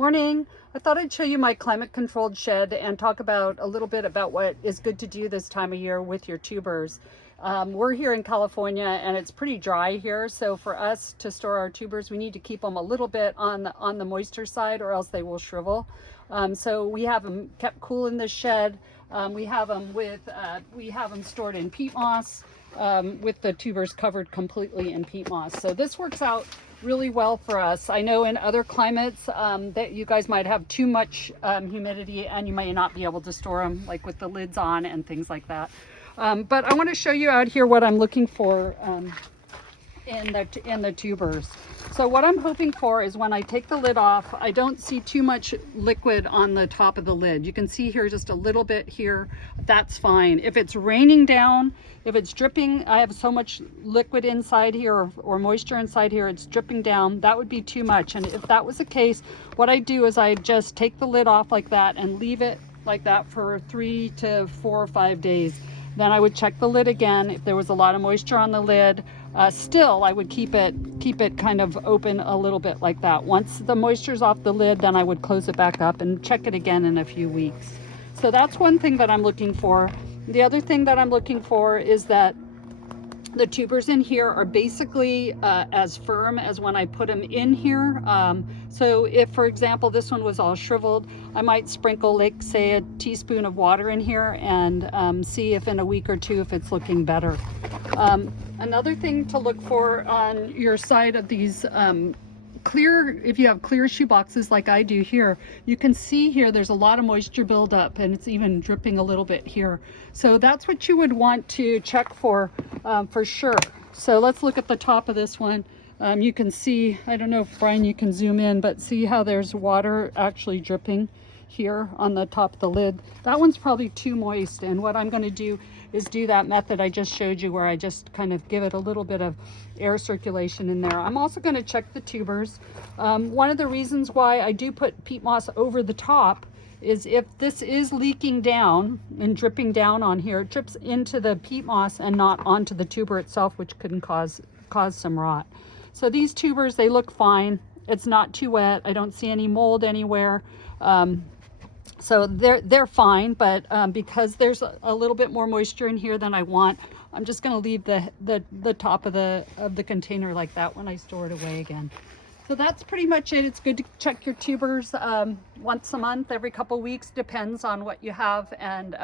Morning. I thought I'd show you my climate controlled shed and talk about a little bit about what is good to do this time of year with your tubers. We're here in California and it's pretty dry here, so for us to store our tubers we need to keep them a little bit on the moisture side or else they will shrivel. So we have them kept cool in the shed. We have them stored in peat moss, with the tubers covered completely in peat moss. So this works out really well for us. I know in other climates that you guys might have too much humidity and you may not be able to store them, like with the lids on and things like that. But I want to show you out here what I'm looking for in the tubers. So what I'm hoping for is when I take the lid off, I don't see too much liquid on the top of the lid. You can see here just a little bit here. That's fine. If it's raining down, if it's dripping, I have so much liquid inside here or moisture inside here, it's dripping down, that would be too much. And if that was the case, what I do is I just take the lid off like that and leave it like that for 3 to 4 or 5 days. Then I would check the lid again. If there was a lot of moisture on the lid, still I would keep it kind of open a little bit like that. Once the moisture's off the lid, then I would close it back up and check it again in a few weeks. So that's one thing that I'm looking for. The other thing that I'm looking for is that the tubers in here are basically as firm as when I put them in here. So if, for example, this one was all shriveled, I might sprinkle, like, say, a teaspoon of water in here and see if in a week or two if it's looking better. Another thing to look for on your side of these if you have clear shoe boxes like I do here, you can see here there's a lot of moisture buildup and it's even dripping a little bit here. So that's what you would want to check for sure. So let's look at the top of this one. You can see, I don't know if Brian you can zoom in, but see how there's water actually dripping here on the top of the lid. That one's probably too moist, and what I'm going to do is do that method I just showed you where I just kind of give it a little bit of air circulation in there. I'm also going to check the tubers. One of the reasons why I do put peat moss over the top is if this is leaking down and dripping down on here, it drips into the peat moss and not onto the tuber itself, which can cause some rot. So these tubers, they look fine. It's not too wet. I don't see any mold anywhere. So they're fine, but because there's a little bit more moisture in here than I want, I'm just going to leave the top of the container like that when I store it away again. So that's pretty much it. It's good to check your tubers once a month, every couple weeks, depends on what you have, and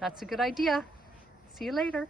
that's a good idea. See you later.